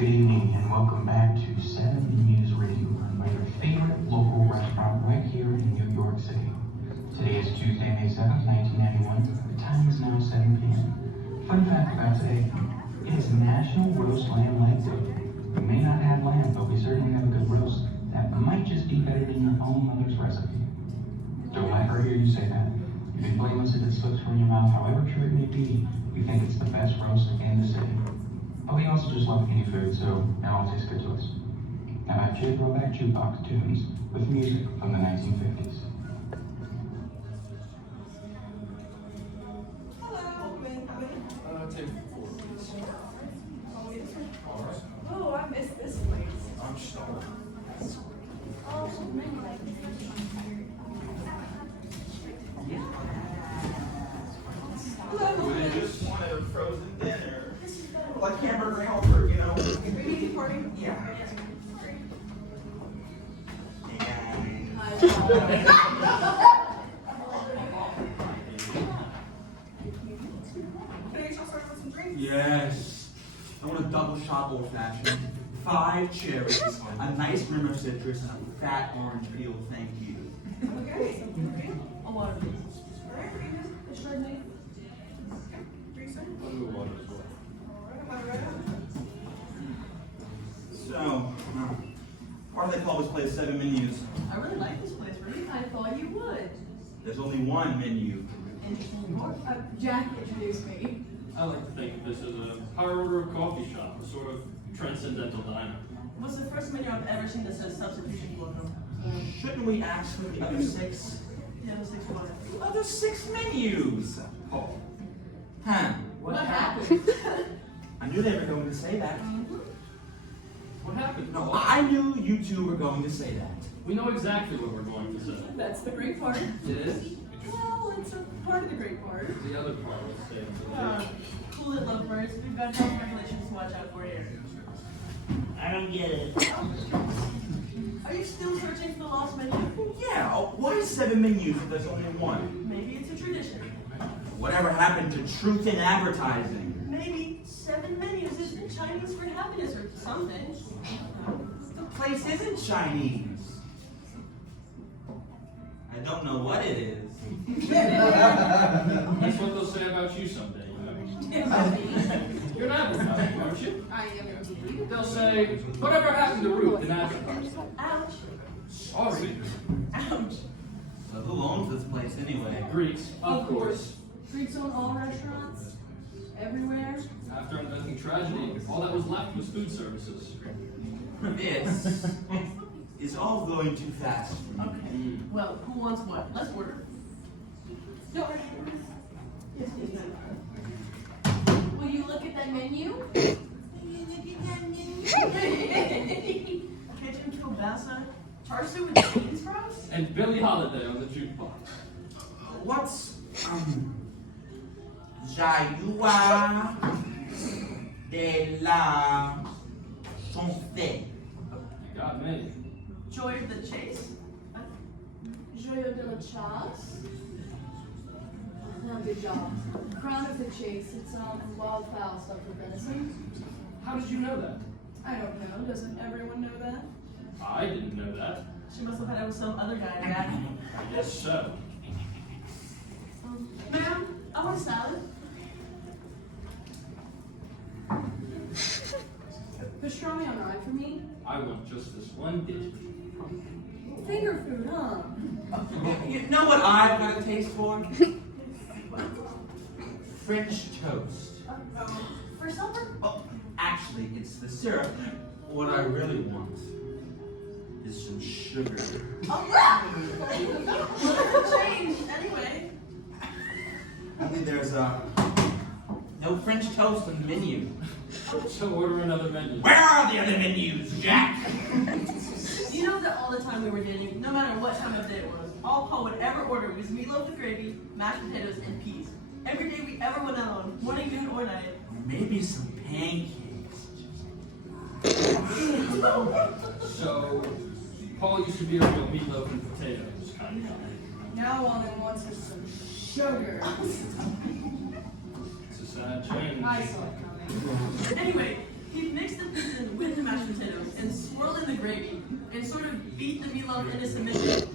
Good evening and welcome back to 7 News Radio, run by your favorite local restaurant right here in New York City. Today is Tuesday, May 7th, 1991. The time is now 7 p.m. Fun fact about today, it is National Roast Lamb Leg Day. We may not have lamb, but we certainly have a good roast that might just be better than your own mother's recipe. Don't let her hear you say that. You'd be blameless if it slips from your mouth, however true it may be. We think it's the best roast in the city. But we also just love any food, so it all tastes good to us. Now I play throwback jukebox tunes with music from the 1950s. Hello, come in. Take 4, please. All right. Oh, I missed this place. I'm starving. Hello. I just wanted a frozen dinner. Like hamburger helper, you know? Are you eating for me? Yeah. Can I get y'all started with some drinks? Yes. I want a double shot old fashioned. 5 cherries, a nice rim of citrus, and a fat orange peel. Thank you. Okay, something for you. A water, please. All right, Regis, it's your name. Teresa? I'll do water as well. All right, right on. So, why do they call this place 7 menus? I really like this place, Rudy. I thought you would. There's only one menu. Interesting more. Jack introduced me. I like to think of this as a higher order of coffee shop, a sort of transcendental diner. What's the first menu I've ever seen that says substitution logo? Shouldn't we ask for the other 6? Yeah, the 6 water. The other 6 menus! Oh. Huh. What happened? I knew they were going to say that. What happened? No, I knew you two were going to say that. We know exactly what we're going to say. That's the great part. It is? Well, it's a part of the great part. The other part, let's say. Cool it, lovebirds. We've got health regulations to watch out for here. I don't get it. Are you still searching for the lost menu? Yeah, why 7 menus if there's only one? Maybe it's a tradition. Whatever happened to truth in advertising? Maybe 7 menus is Chinese for happiness or something. The place isn't Chinese. I don't know what it is. That's what they'll say about you someday. You're an advertiser, aren't you? I am indeed. They'll say, whatever happened to Ruth in advertising? Ouch. Sorry. Ouch. So who owns this place anyway? Greeks, of course. Greeks own all restaurants? Everywhere? After inventing tragedy, all that was left was food services. This is all going too fast for me. Okay. Well, who wants what? Let's order. Don't worry. Yes, please. Will you look at that menu? Kitchen kielbasa, char siu with bean sprouts? And Billie Holiday on the jukebox. What's Joie de la Chanson? You got me. Joy of the chase? Joyeux de la chasse. Good job. Crown of the chase. It's wildfowl stuffed with venison. How did you know that? I don't know. Doesn't everyone know that? I didn't know that. She must have had it with some other guy in that. Yes, so. Ma'am, I want a salad. Pastrami on rye for me. I want just this one dish. Finger food, huh? You know what I've got a taste for? French toast. For supper? Oh, actually, it's the syrup. What I really want is some sugar. Oh, well, that's a change. Anyway. Only there's no French toast on the menu. So order another menu. Where are the other menus, Jack? You know that all the time we were dating, no matter what time of day it was, all Paul would ever order was meatloaf with gravy, mashed potatoes, and peas. Every day we ever went out on, morning, noon, or night. Maybe some pancakes. So, Paul used to be a real meatloaf and potatoes kind of guy. Now all it wants is some sugar. It's a sad change. I saw it coming. Anyway, He'd mix the pizza with the mashed potatoes and swirl in the gravy and sort of beat the meatloaf into submission.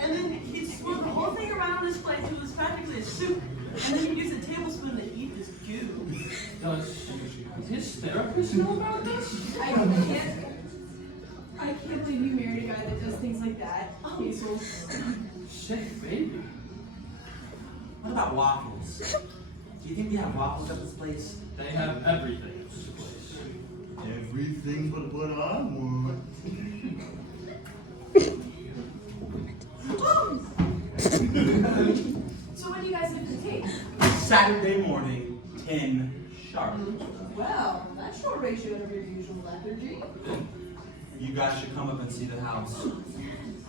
And then he'd swirl the whole thing around on his plate until it was practically a soup. And then he'd use a tablespoon to eat this goo. Does his therapist know about this? I can't believe you married a guy that does things like that, Hazel. Sick baby. What about waffles? Do you think we have waffles at this place? They have everything at this place. Everything but what I want. So when do you guys have to take? Saturday morning, 10 sharp. Well, that's short ratio of your usual lethargy. You guys should come up and see the house.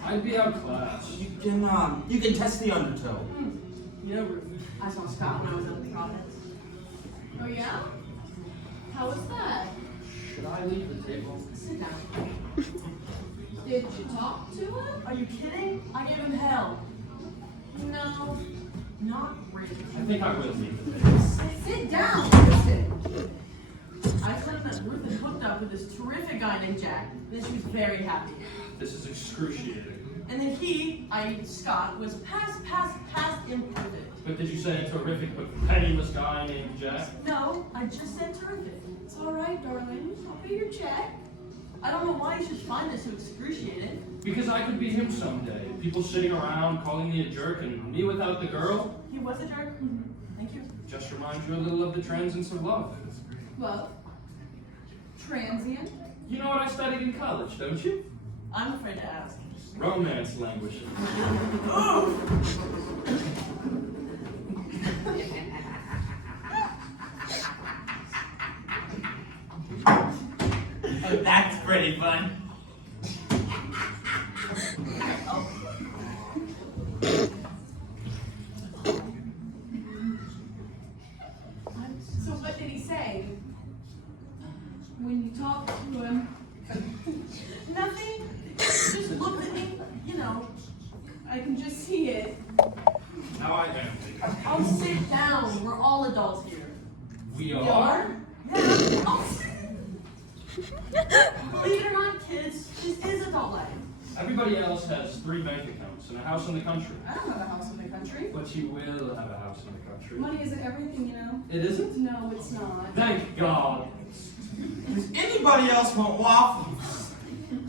I'd be outclassed. You can test the undertow. You know, Ruth, I saw Scott when I was at the Providence. Oh yeah? How was that? Should I leave the table? Sit down. Did you talk to him? Are you kidding? I gave him hell. No. Not really. I think I will leave the table. Sit down, listen. I told him that Ruth had hooked up with this terrific guy named Jack, and she was very happy. This is excruciating. And then he, Scott, was past imperfect. But did you say a terrific but penniless guy named Jack? No, I just said terrific. It's all right, darling. I'll pay your check. I don't know why you should find this so excruciating. Because I could be him someday. People sitting around calling me a jerk and me without the girl. He was a jerk. Thank you. Just reminds you a little of the transience of love. Well, transient. You know what I studied in college, don't you? I'm afraid to ask. Romance languages. That's pretty fun. So what did he say? When you talked to him, Nothing. Just looked at me, you know. I can just see it. Now I am. Oh, sit down. We're all adults here. We are? Yeah. Oh. Believe it or not, kids, this is adult life. Everybody else has 3 bank accounts and a house in the country. I don't have a house in the country. But you will have a house in the country. Money isn't everything, you know. It isn't? No, it's not. Thank God. Does anybody else want waffles?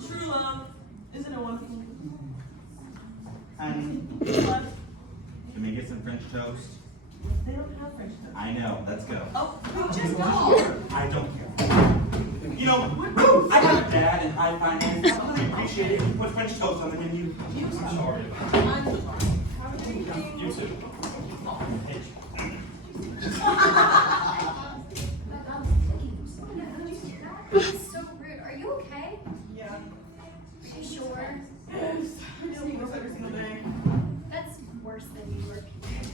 True love. Isn't it wonderful? And What? can we get some French toast? They don't have French toast. I know, let's go. Oh, just go. I don't care. You know, I got a dad and high finance. I really appreciate it if you put French toast on the menu. You I'm sorry. I'm sorry. How are you? You too. That's so rude. Are you okay? Yeah. Are you sure? Yes. I deal with this every single day. That's worse than New York people.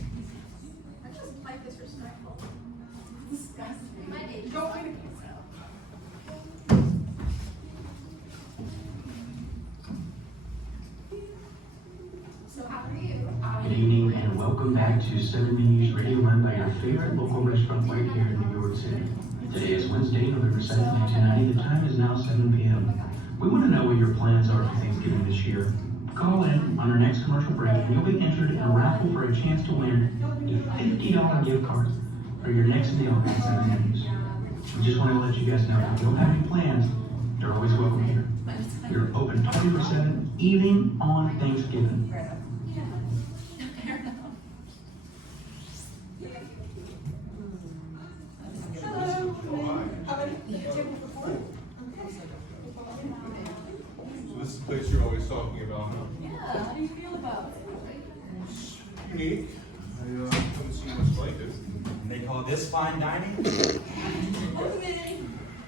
That's just quite disrespectful. Disgusting. My age. Go find a pizza. So how are you? Good evening and welcome back to 7 News Radio, run by your favorite local restaurant right here in New York City. Today is Wednesday, November 7th, 1990. The time is now 7 p.m. We want to know what your plans are for Thanksgiving this year. Call in on our next commercial break and you'll be entered in a raffle for a chance to win a $50 gift card for your next meal at 7 News. We just want to let you guys know if you don't have any plans, you're always welcome here. We're open 24/7, even on Thanksgiving. Hello. How many table for 4? So this is the place you're always talking about, huh? Yeah, how do you feel about it? It's unique. I haven't seen much like it. And they call this fine dining? Okay.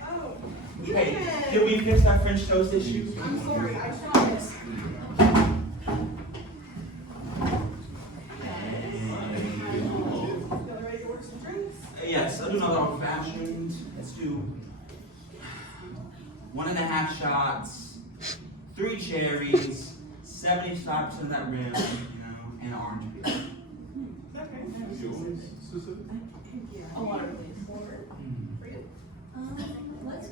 Oh. Hey, can we fix that French toast issue? I'm sorry, I promise. Y'all ready to order some drinks? Yes, I'll do another old fashioned. Let's do 1.5 shots, 3 cherries, 75% of that rim, you know, and an orange peel. Okay. Yours, specific? A water, please. For you. Let's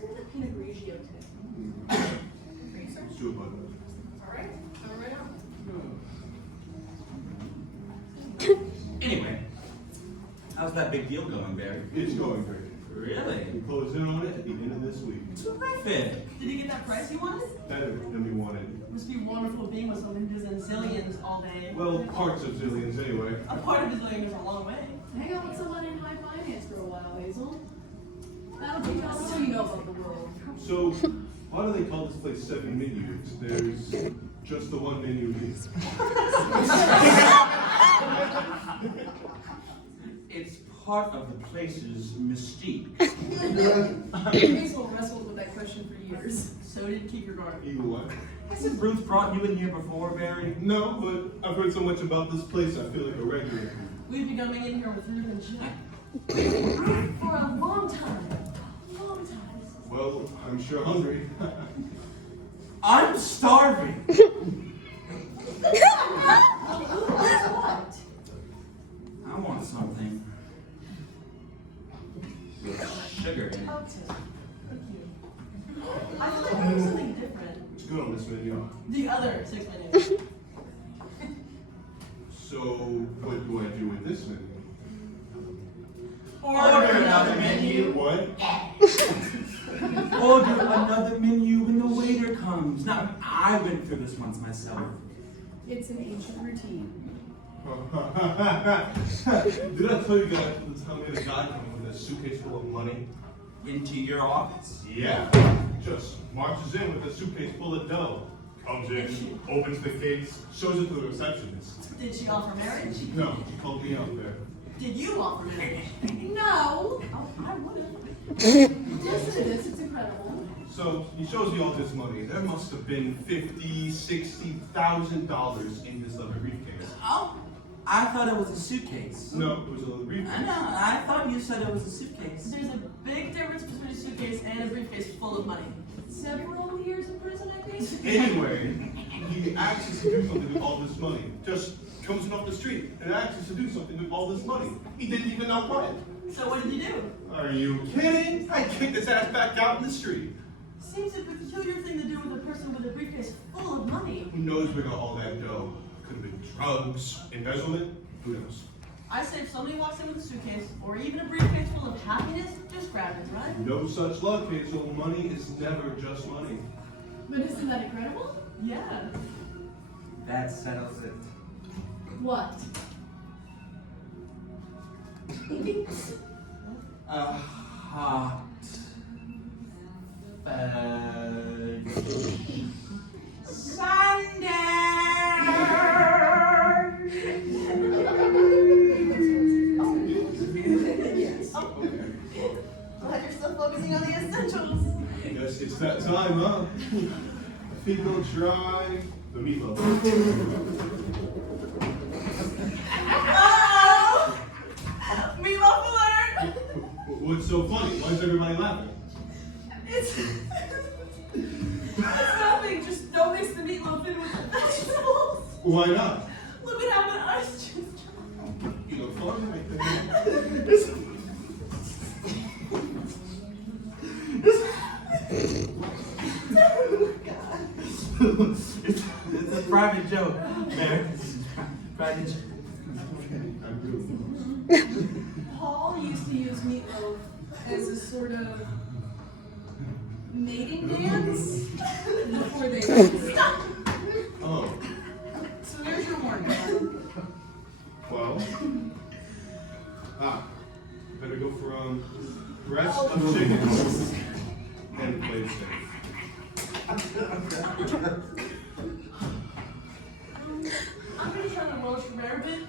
How's that big deal going, Barry? It's going great. Really? We close in on it at the end of this week. Terrific. Did you get that price you wanted? Better than we wanted. Must be wonderful being with someone who does in zillions all day. Well, parts of zillions anyway. A part of a zillion is a long way. Hang out with someone in high finance for a while, Hazel. That'll teach us all you know about the world. So, why do they call this place 7 menus? There's just the one menu here. It's part of the place's mystique. Hazel wrestled with that question for years. So did Kierkegaard. Either way. Hasn't Ruth brought you in here before, Barry? No, but I've heard so much about this place, I feel like a regular. We've been coming in here with Ruth and Jack. For a long time. Long time. Well, I'm sure hungry. I'm starving. What? I want something with sugar in it. Okay. Thank you. I feel like I need something different. What's good on this menu? The other 6 menus. So, what do I do with this menu? Order another menu. What? Order another menu when the waiter comes. Now, I went through this once myself. It's an ancient routine. Did I tell you guys the time we had a guy come with a suitcase full of money? Into your office. Yeah. Just marches in with a suitcase full of dough. Comes in, opens the case, shows it to the receptionist. Did she offer marriage? No, she called me up there. Did you offer marriage? No. Oh, I would've. Yes, it is. It's incredible. So he shows me all this money. There must have been $50,000, $60,000 in this other briefcase. Oh, I thought it was a suitcase. No, it was a little briefcase. I know, I thought you said it was a suitcase. There's a big difference between a suitcase and a briefcase full of money. Several years in prison, I think. Anyway, he asks us to do something with all this money. Just comes in off the street and asks us to do something with all this money. He didn't even know what. So what did you do? Are you kidding? I kicked his ass back out in the street. Seems a peculiar thing to do with a person with a briefcase full of money. Who knows where got all that dough? Could have been drugs, embezzlement, who knows? I say if somebody walks in with a suitcase, or even a briefcase full of happiness, just grab it, right? No such luck, Hazel. Money is never just money. But isn't that incredible? Yeah. That settles it. What? A hot Glad you're still focusing on the essentials. Guess it's that time, huh? Feet go dry. The meatloaf. Oh! Meatloaf alert! What's so funny? Why is everybody laughing? It's nothing. Just don't mix the meatloaf in with the vegetables. Why not? Look what happened. I just. You look funny right there. It's a private joke, Mary. Private joke. Paul used to use meatloaf as a sort of mating dance before they stop. Oh, So there's your warning. well. Better go for breast of chicken and play it safe. I'm gonna try the roast rarebit.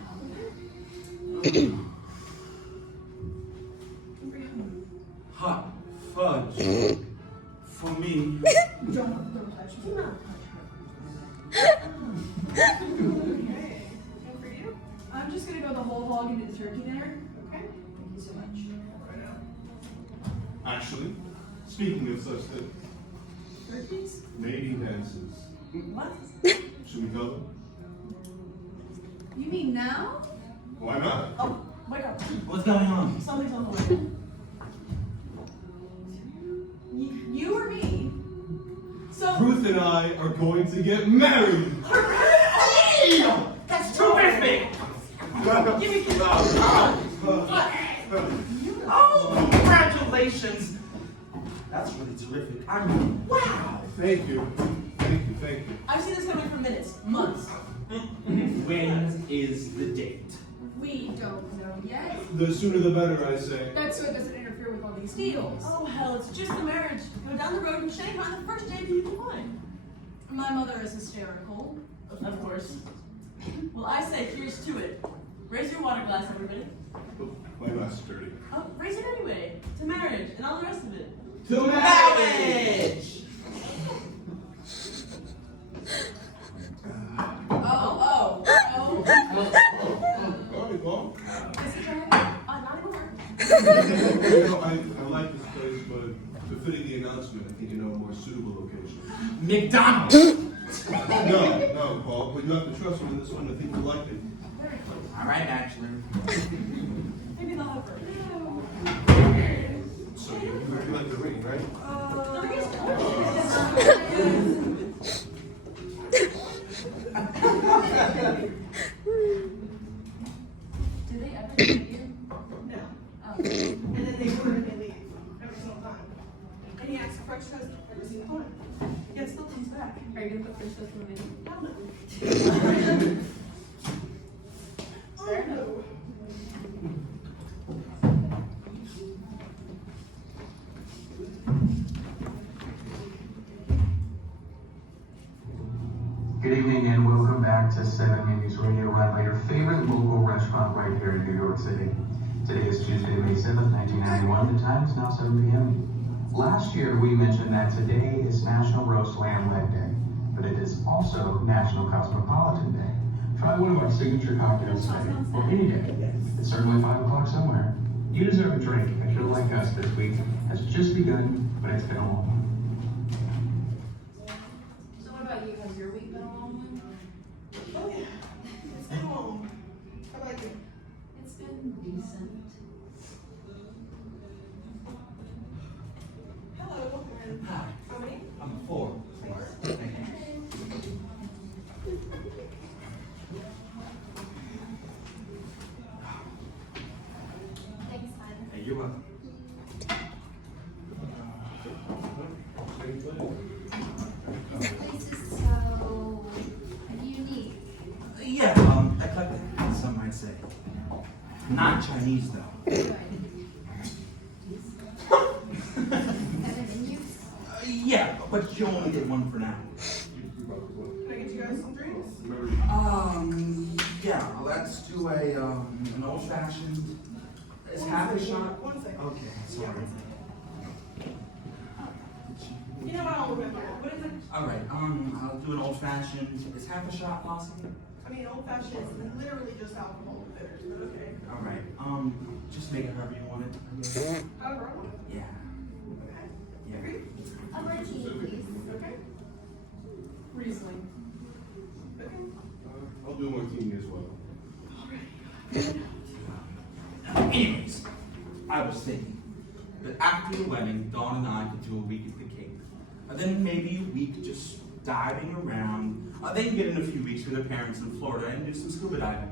Hot fudge. For me. Don't touch me. Do not touch me. And for you? I'm just gonna go the whole hog into the turkey dinner. Okay. Thank you so much. Actually, speaking of such things, Turkeys? mating dances. What? Should we go? You mean now? Why not? Oh, wake up. What's going on? Something's on the way. You or me? So Ruth and I are going to get married. That's terrific! Give me Oh, congratulations! That's really terrific. Wow! Thank you. Thank you, thank you. I've seen this coming for minutes, months. When is the date? We don't know yet. The sooner the better, I say. That's so it doesn't interfere with all these deals. Oh hell, it's just a marriage. Go down the road and Shanghai the first day you can find. My mother is hysterical. Of course. Well, I say here's to it. Raise your water glass, everybody. My glass is dirty. Oh, raise it anyway. To marriage and all the rest of it. To Marriage! Oh. Go on. Is it right? Not anymore. You know, I like this place, but befitting the announcement, I think you know a more suitable location. McDonald's! No, Paul, but you have to trust me in this one. I think you like it. Very close. All right, Bachelor. Maybe they'll have her. So you like the ring, right? The ring is gorgeous. Do they ever meet you? No. Oh. And then they were and they leave every single time. And he asks for French toast every single time. Yet still comes back. Are you gonna put French toast in the video? Hell no. Fair enough. Good evening and welcome back to 7 News Radio, run by your favorite local restaurant right here in New York City. Today is Tuesday, May 7th, 1991. The time is now 7 p.m. Last year, we mentioned that today is National Roast Lamb Leg Day, but it is also National Cosmopolitan Day. Try one of our signature cocktails today, or any day. It's certainly 5 o'clock somewhere. You deserve a drink, if you're like us this week has just begun, but it's been a long one. So what about you? Has your week been a long one? Oh yeah. It's been long. How about you? It's been decent. Hello. And Hi. how many? I'm 4. Thanks, bud. Hey, you're welcome. This place is so unique. Yeah, eclectic, some might say. Not Chinese, though. Good. Better than you? Yeah, but you only get one for now. Can I get you guys some drinks? Yeah, let's do an old-fashioned. Is half a shot? 1 second. Okay, sorry. You know what? I'll remember. What is it? All right, I'll do an old-fashioned. Is half a shot possible? I mean, old fashioned is literally just alcohol and bitters, but okay. All right, just make it however you want it. I guess. However, I want. Yeah, Okay. yeah. Agreed? A martini, please. Okay. Riesling. Okay. I'll do a martini as well. Anyways, I was thinking that after the wedding, Dawn and I could do a week at the Cape. And then maybe a week just diving around. They can get in a few weeks with their parents in Florida and do some scuba diving.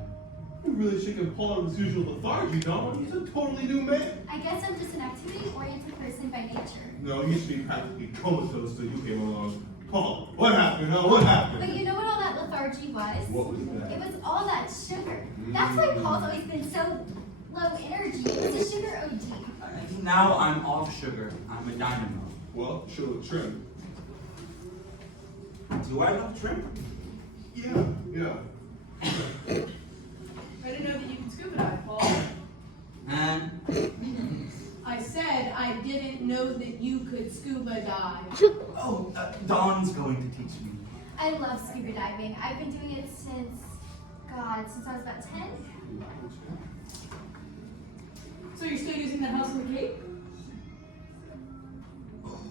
You're really shaking Paul of his usual lethargy, Don. He's a totally new man. I guess I'm just an activity-oriented person by nature. No, he used to be practically comatose till you came along. Paul, what happened, huh? What happened? But you know what all that lethargy was? What was that? It was all that sugar. That's why Paul's always been so low energy. It's a sugar OD. Now I'm off sugar. I'm a dynamo. Well, show a trim. Do I love trim? Yeah. I didn't know that you could scuba dive, Paul. And I said I didn't know that you could scuba dive. Dawn's going to teach me. I love scuba diving. I've been doing it since I was about 10. So you're still using the house on the Cape?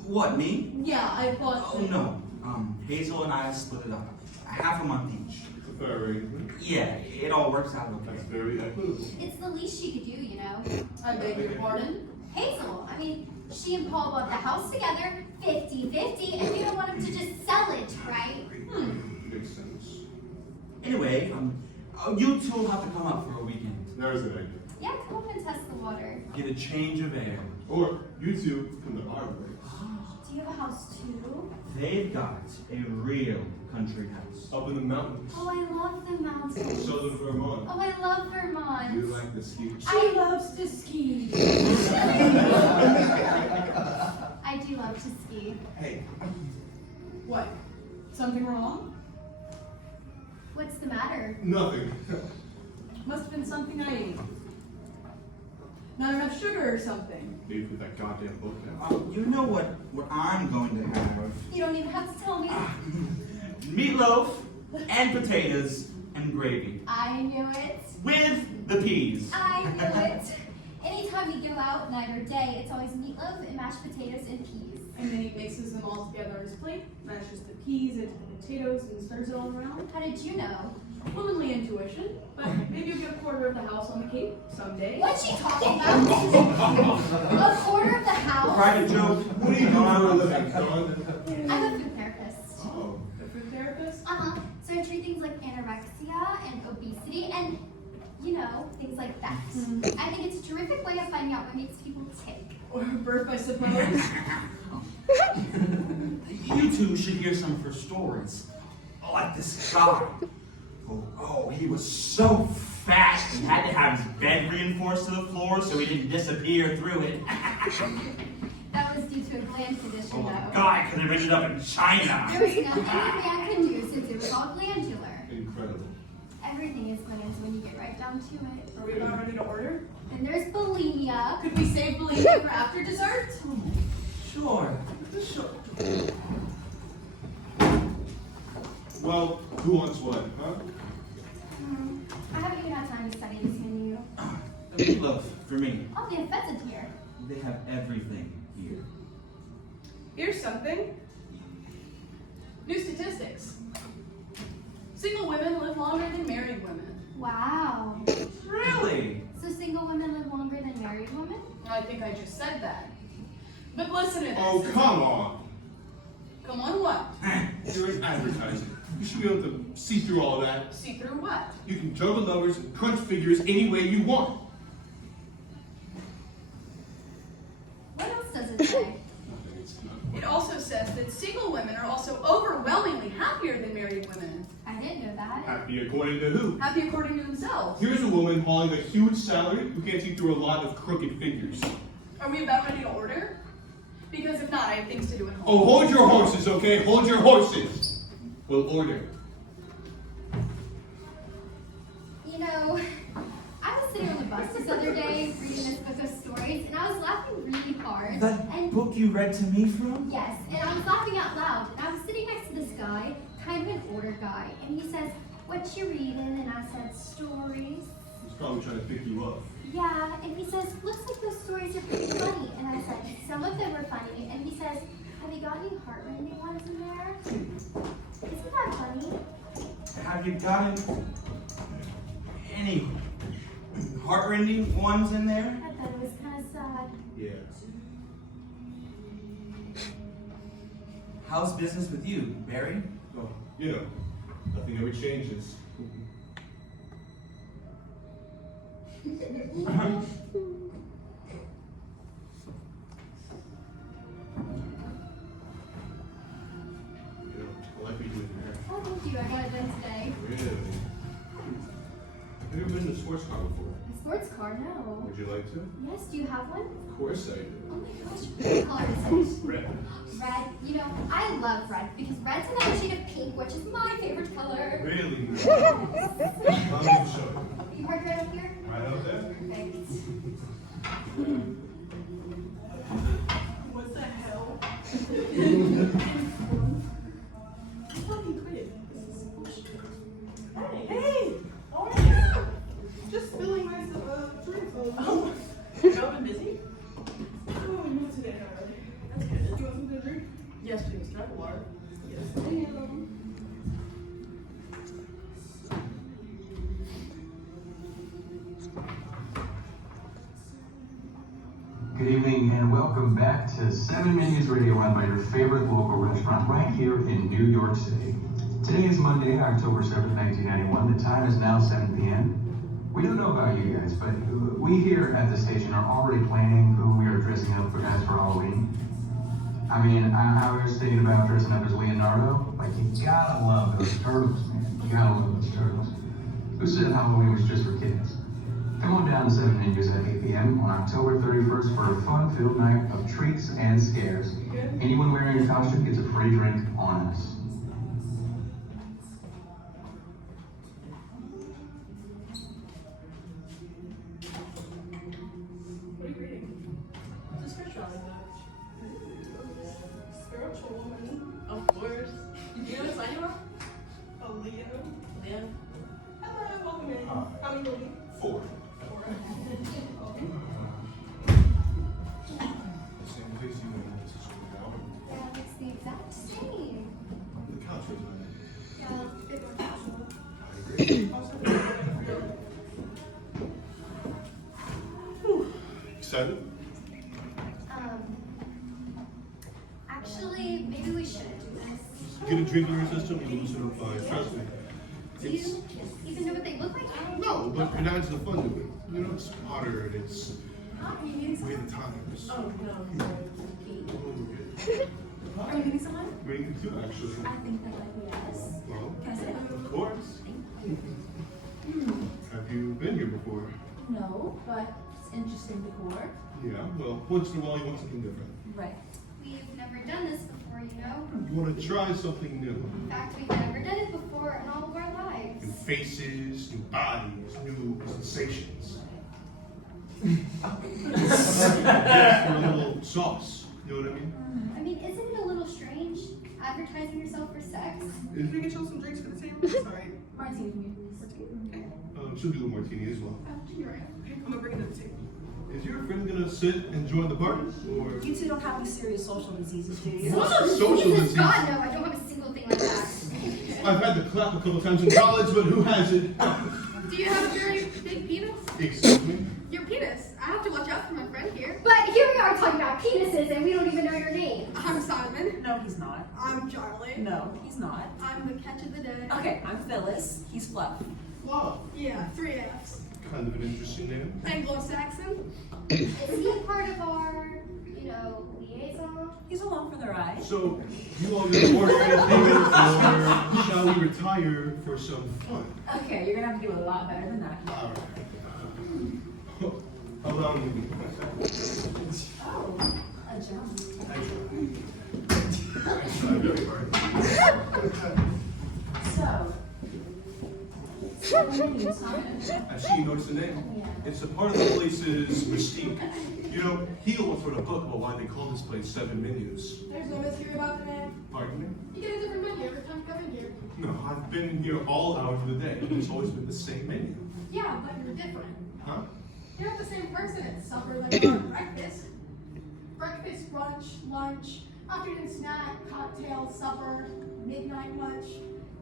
What, me? Yeah, I thought. Oh no. Hazel and I split it up. Half a month each. It's a fair arrangement. Yeah, it all works out okay. That's very equitable. It's the least she could do, you know. I beg your pardon? Hazel, I mean, she and Paul bought the house together, 50-50, and you don't want him to just sell it, right? Makes sense. Anyway, you two will have to come up for a weekend. There's an idea. Yeah, come up and test the water. Get a change of air. Or you two come to our place. Do you have a house too? They've got a real country house. Up in the mountains. Oh, I love the mountains. Southern Vermont. Oh, I love Vermont. You like the ski. She loves to ski. I do love to ski. Hey, What? Something wrong? What's the matter? nothing. Must have been something I ate. Not enough sugar or something. Maybe put that goddamn book down. You know what I'm going to have? You don't even have to tell me. Meatloaf and potatoes and gravy. I knew it. With the peas. I knew it. Anytime we go out, night or day, it's always meatloaf and mashed potatoes and peas. And then he mixes them all together on his plate, mashes the peas into the potatoes, and stirs it all around. How did you know? Womanly intuition, but maybe you'll get a quarter of the house on the Cape someday. What's she talking about? A quarter of the house? Private joke. What do you do for a living, Dawn? I'm a food therapist. Oh. A food therapist? Uh-huh. So I treat things like anorexia and obesity and, you know, things like that. I think it's a terrific way of finding out what makes people tick. Or birth, I suppose. You two should hear some of her stories. Like this guy. Oh, he was so fat he had to have his bed reinforced to the floor so he didn't disappear through it. That was due to a gland condition, Oh, though. guy could have ended up in China. There was nothing a man could do since it was all glandular. Incredible. Everything is glands when you get right down to it. Are we about ready to order? And there's bulimia. Could we save bulimia for after dessert? Sure. Well, who wants what, huh? I haven't even had time to study this menu. The meatloaf for me. Oh, they have pheasant here. They have everything here. Here's something. New statistics. Single women live longer than married women. Wow. Really? So single women live longer than married women? I think I just said that. But listen to this. Oh, come on. Come on what? You're in advertising. You should be able to see through all of that. See through what? You can juggle numbers and crunch figures any way you want. What else does it say? Nothing, it's not. It also says that single women are also overwhelmingly happier than married women. I didn't know that. Happy according to who? Happy according to themselves. Here's a woman hauling a huge salary who can't see through a lot of crooked figures. Are we about ready to order? Because if not, I have things to do at home. Oh, hold your horses, okay? Hold your horses. We'll order. You know, I was sitting on the bus this other day reading this book of stories, and I was laughing really hard. That And book you read to me from? yes, and I was laughing out loud. And I was sitting next to this guy, kind of an older guy, and he says, "What you reading?" And I said, "Stories." He's probably trying to pick you up. Yeah, and he says, "Looks like those stories are pretty funny." And I said, "Some of them were funny." And he says, "Have you got any heart-rending ones in there?" Isn't that funny? Have you gotten any heart-rending ones in there? I thought it was kind of sad. Yeah. How's business with you, Barry? Oh, you know, nothing ever changes. You know, I like what you do in there. Oh, thank you. I got it done today. Really? Have you ever been in a sports car before? A sports car? No. Would you like to? Yes, do you have one? Of course I do. Oh my gosh, what color is it? Red. Red. You know, I love red because red's another shade of pink, which is my favorite color. Really? Yes. Let me show you. You work right up here? Right out there? Perfect. What the hell? Fucking quit. Hey! Oh yeah! Just spilling my drinks. Oh, y'all been busy? Oh, not today, however. That's good. You want something to drink? Yes, please. Can I have water? Yes, ma'am. Good evening and welcome back to 7 Menus Radio, run by your favorite local restaurant right here in New York City. Today is Monday, October 7th, 1991. The time is now 7 p.m. We don't know about you guys, but we here at the station are already planning who we are dressing up as for Halloween. I mean, I was thinking about dressing up as Leonardo. Like, you gotta love those turtles, man. You gotta love those turtles. Who said Halloween was just for kids? Come on down to 7 Ninjas at 8 p.m. on October 31st for a fun-filled night of treats and scares. Anyone wearing a costume gets a free drink on us. What are you reading? It's a scripture on Spiritual woman. Of course. You know what sign you are? A Leo. Leo. Hello, welcome in. How many movie? 4. Okay. Same place you went to school now. Yeah, it looks the exact same. The couch was on Yeah, a bit more casual. it. I agree. Excited? Actually, maybe we shouldn't do this. Get a drink in your system and loosen up fine. Trust me. Do you even know what they look like? No, but it adds the fun to it. You know, it's modern, it's way the times. Oh, no. Are you meeting someone? Waiting too, actually. I think that might be us. Well, Can I say of course. Have you been here before? no, but it's interesting decor. Yeah, well, once in a while you want something different. Right. We've never done this before, you know? You want to try something new. In fact, we've never done it before in all of our lives. New faces, new bodies, new sensations. For a little sauce, you know what I mean? I mean, isn't it a little strange advertising yourself for sex? Can we get you some drinks for the table? Sorry. Martini for me, please. She'll do a martini as well. You're right. I'm gonna bring it to the table. Is your friend gonna sit and join the party? Or You two don't have any serious social diseases, do you? social Jesus, disease? God, no, I don't have a single thing like that. I've had to clap a couple times in college, but who hasn't? Do you have a very big penis? Excuse me? Your penis. I have to watch out for my friend here. But here we are talking about penises and we don't even know your name. I'm Simon. No, he's not. I'm Charlie. No, he's not. I'm the catch of the day. Okay, I'm Phyllis. He's Fluff. Wow, Yeah, 3 F's. kind of an interesting name. Anglo-Saxon. Is he part of our, liaison? He's along for the ride. So, you all gonna order anything, or shall we retire for some fun? Okay, you're gonna have to do a lot better than that. Alright. Allow me. Oh, a jump. So, what do you Simon? I see you noticed the name. It's a part of the place's mystique. You know, Heel once wrote a book about why they call this place Seven Menus. There's no mystery about the name. Pardon me? You get a different menu every time you come in here. No, I've been here all hours of the day. It's always been the same menu. Yeah, but you're different. Huh? You're not the same person at supper like you are at breakfast. Breakfast, brunch, lunch, afternoon snack, cocktail, supper, midnight lunch.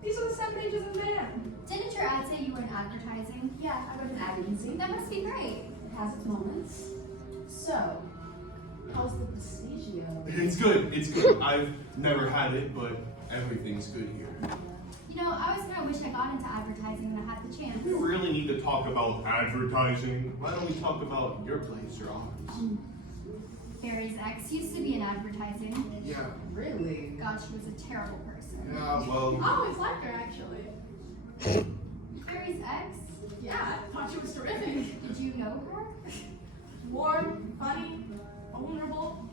These are the 7 ages of man. Didn't your ad say you were in advertising? Yeah, I wrote an ad agency. That must be great. It has its moments. So, how's the Prestigio? It's good. It's good. I've never had it, but everything's good here. You know, I always kind of wish I got into advertising when I had the chance. We really need to talk about advertising. Why don't we talk about your place or ours? Barry's ex used to be in advertising. Yeah. Really? God, she was a terrible person. Yeah, well. I always liked her, actually. Barry's ex? Yeah, I thought she was terrific. Did you know her? Warm, funny, vulnerable,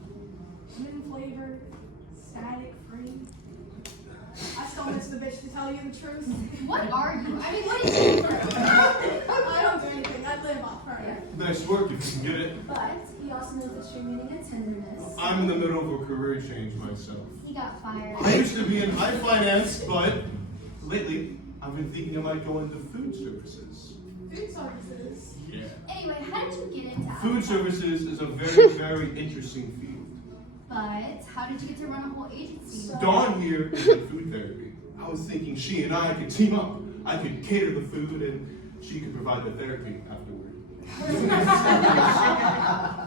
lemon flavored, static free. I still miss the bitch to tell you the truth. What are you? I mean, what do you do? I don't do anything. I live off her. Nice work if you can get it. But he also knows extreme meaning and tenderness. I'm in the middle of a career change myself. He got fired. I used to be in high finance, but lately I've been thinking I might go into food services. Food services. Yeah. Anyway, how did you get into Food advertising? services is a very, very interesting field. But how did you get to run a whole agency? Dawn here is in food therapy. I was thinking she and I could team up. I could cater the food and she could provide the therapy afterward.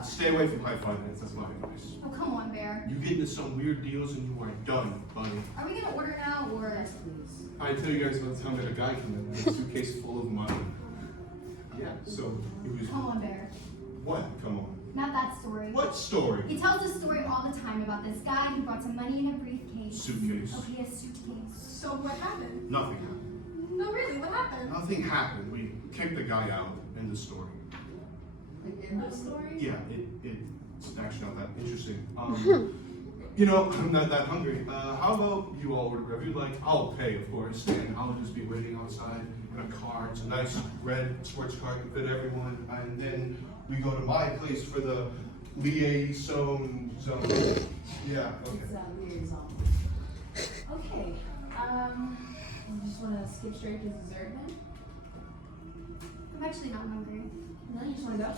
Stay away from high finance, that's my advice. Oh, come on, Bear. You get into some weird deals and you are done, buddy. Are we gonna order now or? I tell you guys about the time that a guy came in with a suitcase full of money. Yeah, so it was. Come on, Bear. What? Come on. Not that story. What story? He tells a story all the time about this guy who brought some money in a briefcase. Suitcase. Okay, a suitcase. So what happened? Nothing happened. No, really, what happened? Nothing happened. We kicked the guy out in the story. Like in the story? Yeah, it's actually not that interesting. You know, I'm not that hungry. How about you all order whatever you like? I'll pay, of course, and I'll just be waiting outside in a car. It's a nice red sports car, can fit everyone. And then we go to my place for the liaison zone. Yeah, okay. It's a weird zone. Okay, you just wanna skip straight to dessert then? I'm actually not hungry. No, you just wanna go?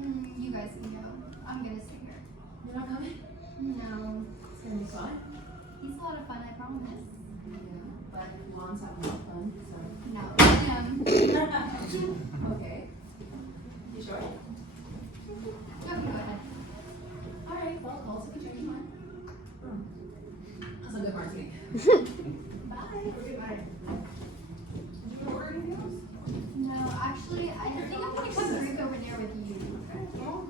You guys can go. I'm gonna stay here. You're not coming? No. It's gonna be fun. He's a lot of fun, I promise. Yeah, but Lon's having more fun, so. No. Okay. You sure? Okay, go ahead. Alright, well, I'll also change mine. That's a good martini. Bye. Goodbye. Did you order anything else? No, actually, I think I'm gonna come drink over there with you. Well,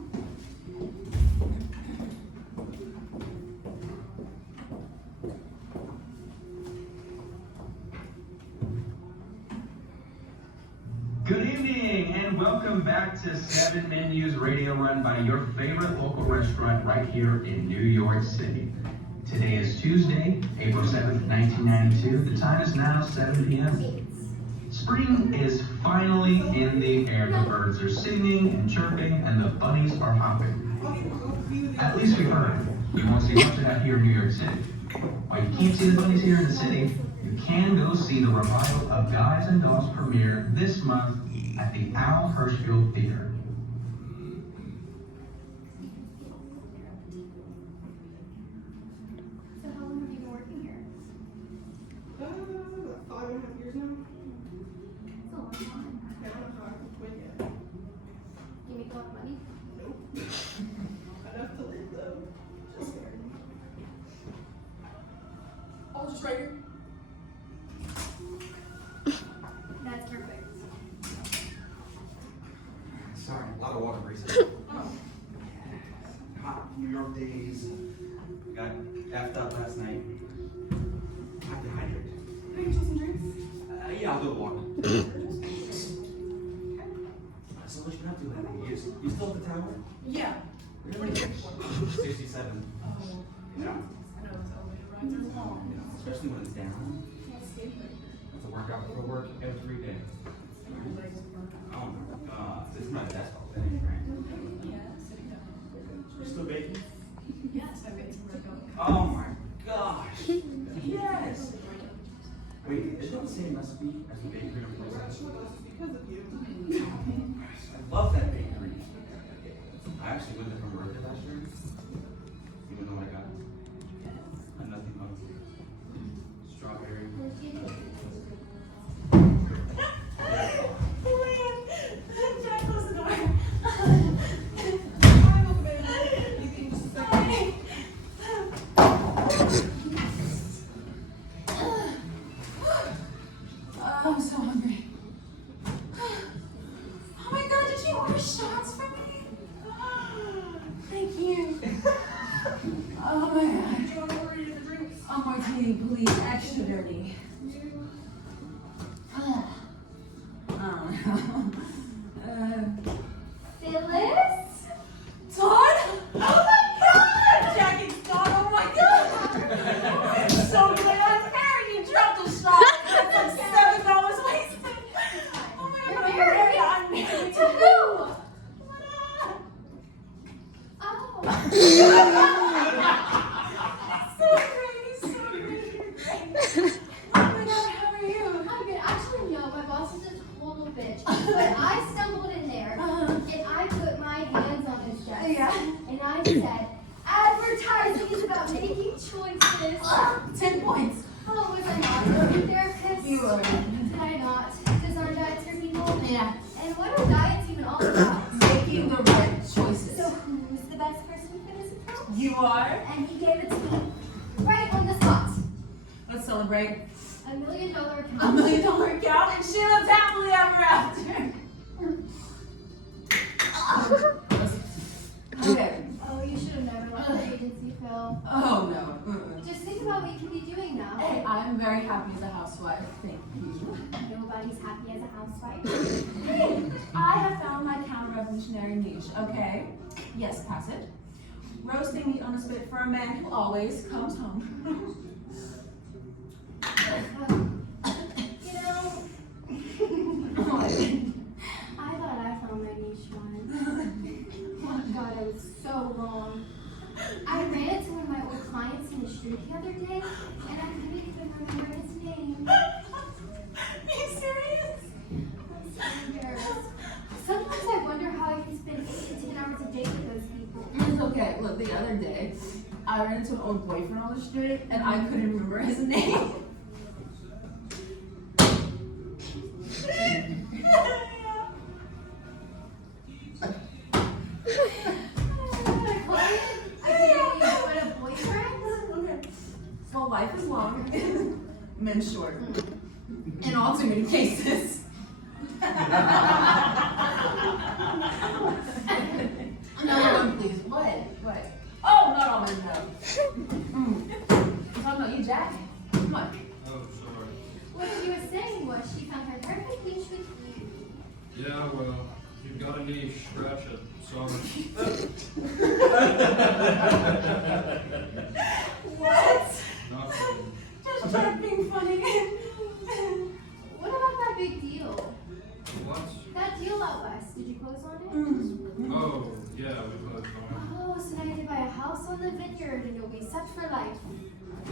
Good evening and welcome back to 7 Menus Radio, run by your favorite local restaurant right here in New York City. Today is Tuesday, April 7th, 1992. The time is now 7 p.m. Spring is finally in the air. The birds are singing and chirping and the bunnies are hopping. At least we heard. You won't see much of that here in New York City. While you can't see the bunnies here in the city, you can go see the revival of Guys and Dolls premiere this month at the Al Hirschfield Theater. So how long have you been working here? about 5.5 years now. It's a long time. Yeah, I'm not sure I can quit yet. You make a lot of money? Nope. Enough to live though. Just scared. I'll just right here. That's perfect. Sorry, a lot of water recently. Oh. Hot New York days. Got effed up last night. Have to hydrate. Can I get you some drinks? Yeah, I'll do a walk. So what you been up to lately? You still at the tower? Yeah. Really? 67. Oh. Yeah. I know it's elevator rides are long. Especially when it's down. Have to work out for work every day. Oh my god. This is my desk all day, right? Yeah, sitting down. You still baking? Yes, I made some work Oh my gosh. Yes. Wait, is that the same recipe as the bakery in Plaza? Because of you. I love that bakery. I actually went there for my birthday last year. You wanna know what I got? I had nothing but strawberry. Jack, close the door. Hi, look, baby. You can just a second. I'm so hungry. Oh my god, did you order shots for me? Thank you. Oh my god. Do you want to order you the drinks? A martini, please. Extra dirty. Phyllis? Todd? Oh my god! Jackie's Todd, oh my god! I'm so glad I'm married. You dropped a shot. That's like $7 wasted. Oh my god, You're married? I'm married. To who? Oh. So great, he's so great. Oh my god, how are you? I'm good. Actually, no, my boss is a total bitch. But I stumbled in there and I put my hands on his chest. Yeah. And I said, advertising is about making choices. 10 points. Oh, was I not a good therapist? You were. Did I not? Because our diets are people. Yeah. And what are diets even all about? Making the right choices. So who's the best person for this approach? You are? And he gave it to me right on the spot. Let's celebrate. $1 million account. $1 million account and she lives happily ever after. Okay. Oh, you should have never left the agency, Phil. Oh no. Just think about what you could be doing now. Hey, I'm very happy as a housewife. Thank you. Nobody's happy as a housewife. Hey, I have found my counter-revolutionary niche. Okay. Yes, pass it. Roasting meat on a spit for a man who always comes home. You know, I thought I found my niche once. Oh God, I was so wrong. I ran into one of my old clients in the street the other day, and I couldn't even remember his name. Are you serious? I'm so embarrassed. Sometimes I wonder how I can spend 8 to 10 hours a day with those people. It's okay. Look, the other day, I ran into an old boyfriend on the street, and I couldn't remember his name. Well, life is long, men short. In all too many cases. Another one, please. What? Oh, not all men, no. I'm talking about you, Jack. Come on. Oh, sorry. What she was saying was she found her perfect niche with you. Yeah, well, you've got a niche. Scratch it. Sorry. What? Nothing. Just trying being funny. What about that big deal? What? That deal out west, did you close on it? Oh, yeah, we both are. Oh, so now you can buy a house on the vineyard and you'll be set for life.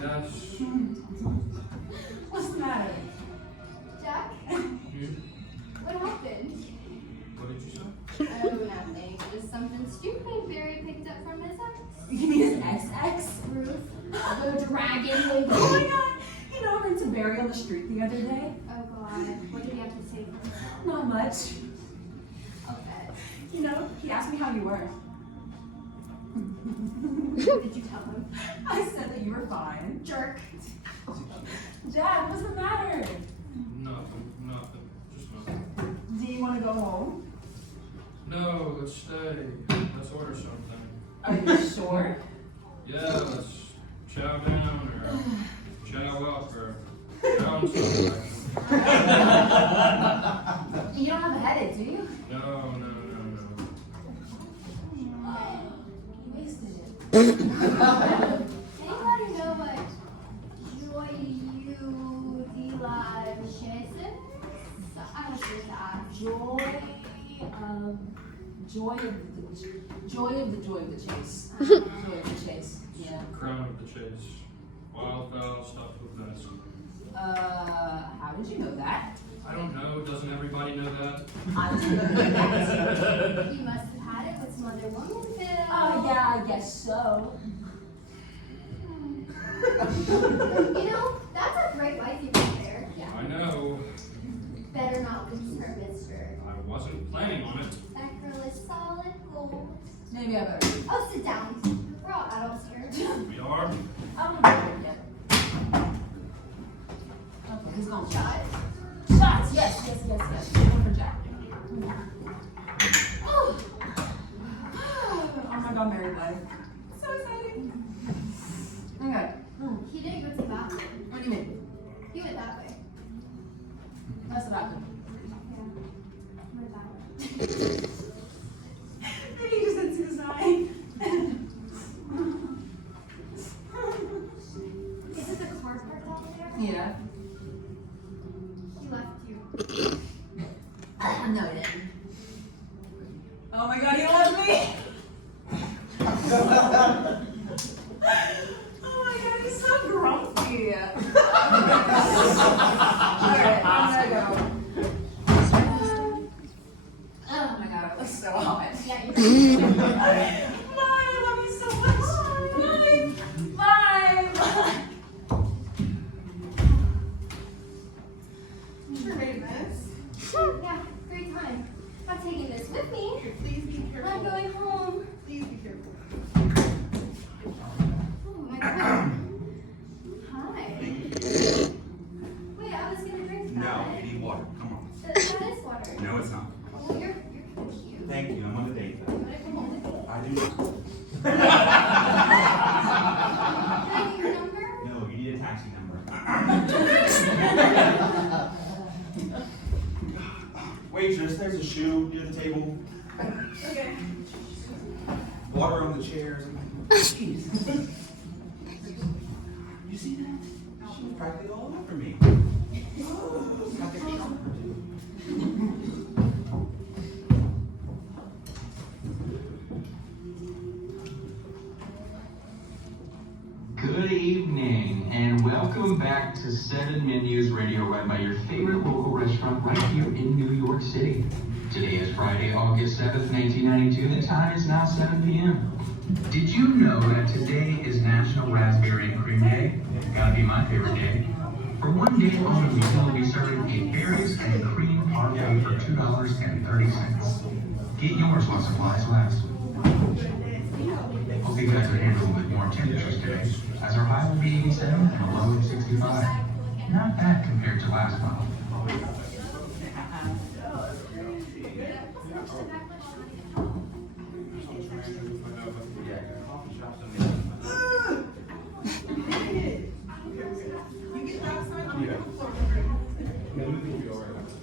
Yes. What's the matter? Jack, what happened? What did you say? Oh, nothing. Just something stupid Barry picked up from his ex. You mean his ex-ex? Ruth, the dragon lady. Oh my god! You know, I ran into Barry on the street the other day. Oh God, what did he have to say for her? Not much. Okay. You know, he asked me how you were. What did you tell him? I said that you were fine. Jerk. Dad, what's the matter? Nothing. Just nothing. Do you want to go home? No, let's stay. Let's order something. Are you sure? Yeah, let's chow down or chow up or chow something. You don't have a headache, do you? No. You wasted it. Anybody know what joy you de la chaise is? I was just asked. Joy of the chase. Joy of the chase. Yeah. Crown of the chase. Wildfowl stuffed with venison. How did you know that? I don't know. Doesn't everybody know that? I didn't know that. You must have had it with some other woman, Phil. Oh yeah, I guess so. You know, that's a great wife you got there. Yeah. I know. Better not lose her, mister. I wasn't planning on it. That girl is solid gold. Maybe I better. Oh, sit down. We're all adults here. We are. I don't know yet. Okay, who's going shot? Shots! Yes. One for Jack. Oh my god, married life. So exciting. Okay. He didn't go to the bathroom. What do you mean? He went that way. That's the bathroom. Yeah. Went that way. Maybe he just said suicide. Is it the car parked out there? Yeah. He left you. No, he didn't. Oh my god, he left me! Oh my god, he's so grumpy. Alright, I'm gonna go. Oh my god, it looks so hot. Yeah, you're Bye, I love you so much. Bye. Sure made this. Yeah, great time. I'm taking this with me. Please be careful. I'm going home. Please be careful. Oh my god. Hi. Wait, I was gonna drink that. No, you need water. Come on. That is water. No, it's not. Oh, you're kind of cute. Thank you. I'm on a date. shoe near the table. Okay. Water on the chairs. Jeez. You see that? She was practically all over me. Got the shock. Good evening, and welcome back to 7 Menus Radio, run by your favorite local restaurant right here in New York City. Today is Friday, August 7th, 1992. The time is now 7 p.m. Did you know that today is National Raspberry and Cream Day? Gotta be my favorite day. For one day only, we will be serving a berries and cream parfait for $2.30. Get yours while supplies last. Hope you guys are handling with warm temperatures today, as our high will be 87 and a low of 65. Not bad compared to last month.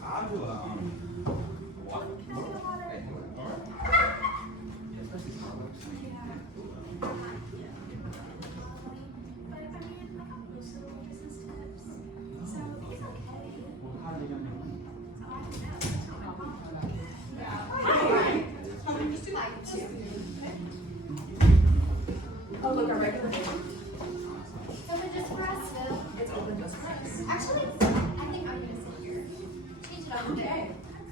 I'll do a water. Especially Starbucks. Well, how do they gonna Oh, look, our regular day. Open just for us, Phil. It's open just for us. Actually, I think I'm gonna sit here. Change it up. Okay.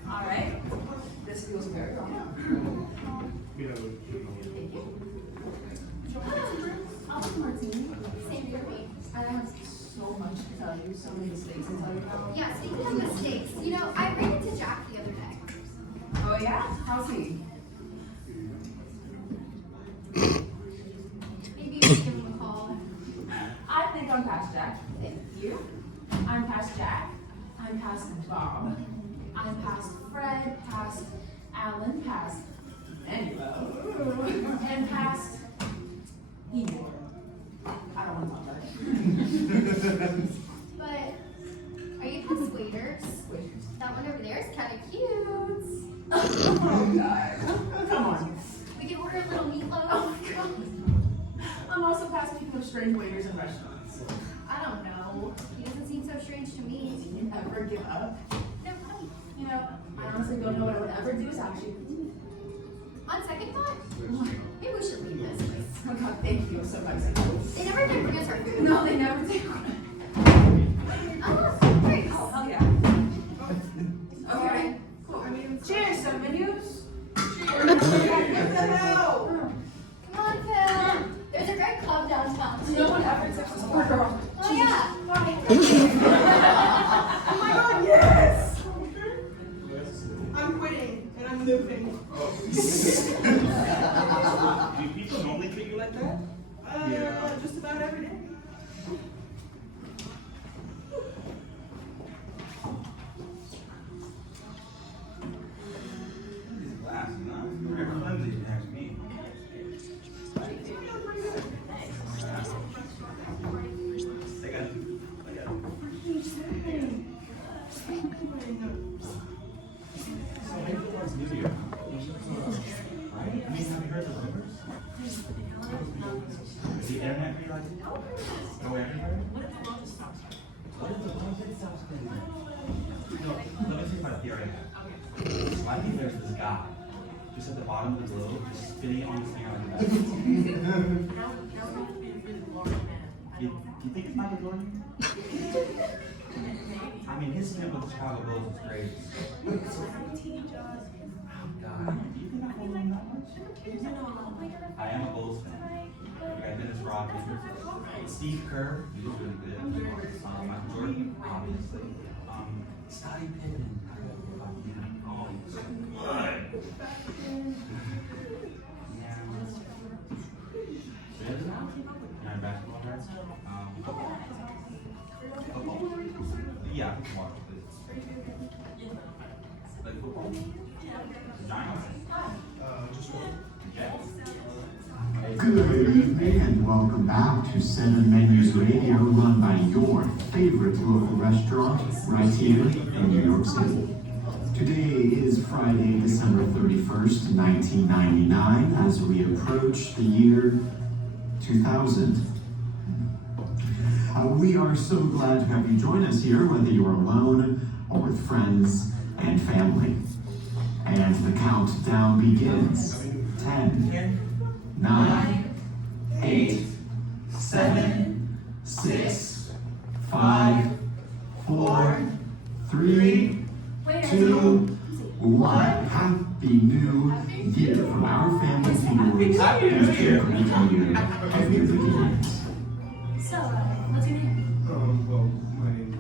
All right. This feels very wrong. Thank you. I'll take martini. Same here, me. I have so much to tell you, so many mistakes to tell you about. Yeah, speaking of mistakes, you know, I ran into Jack the other day. Oh yeah? How's he? Maybe you should give him a call. I think I'm past Jack. Thank you. I'm past Jack. I'm past Bob. I'm past Fred, past Alan, past Emmanuel, and past Igor. I don't want to talk about it. But are you past waiters? That one over there is kind of cute. Oh God. Come on. We can order a little meatloaf. Oh my God. I'm also past speaking of strange waiters in restaurants. I don't know. He doesn't seem so strange to me. Do you ever give up? No, honey. You know, I honestly don't know what I would ever do without you. On second thought, maybe we should leave this place. Oh God, thank you so much. They never did bring us our food. No, they never do. Oh, great. Oh, hell yeah. Okay. I mean, Cheers, some menus. what the hell? Come on, Phil. There's a great club downtown. No one ever took us over, girl. Oh, yeah. Oh my god, yes! I'm quitting and I'm moving. Do people normally treat you like that? Just about every day. These glasses, huh? Very flimsy, if you ask me. They got So maybe towards New Year, right? I mean, have you heard the rumors? Is the internet realizing? Go everywhere? What if the world stops? What if the world stops? No, let me see if I theory I have. I think there's this guy just at the bottom of the globe, just spinning on his finger like that. You think it's Michael Jordan? I mean, his stint with the Chicago Bulls was crazy. Oh, God. Do you think I follow him that much? I am a Bulls fan. We got Dennis Rodman. Steve Kerr, he was really good. Michael Jordan, obviously. Scottie Pippen. Oh, he was so good. Yeah. You're in basketball, right? Football. Yeah, football, please. Like football? The Giants? Just one. Jets? Good evening and welcome back to 7 Menus Radio, run by your favorite local restaurant right here in New York City. Today is Friday, December 31st, 1999, as we approach the year 2000. We are so glad to have you join us here, whether you're alone or with friends and family. And the countdown begins. 10, 9, 8, 7, 6, 5, 4, 3, 2, 1. Happy New Year from our family to yours. Happy New Year. Happy New Year of your beginnings. So, what's your name? Well, my name is.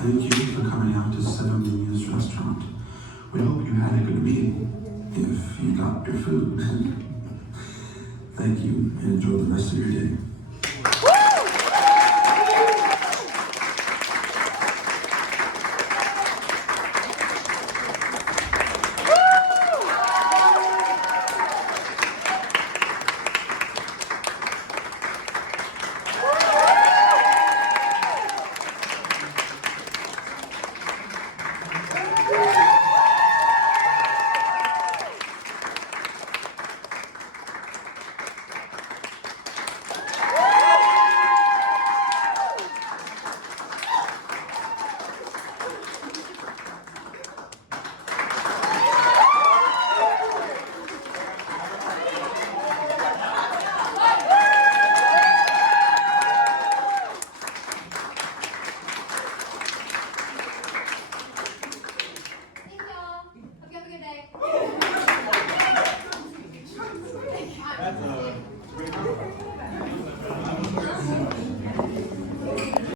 Thank you for coming out to Seven Menus Restaurant. We hope you had a good meal, if you got your food. Thank you, and enjoy the rest of your day.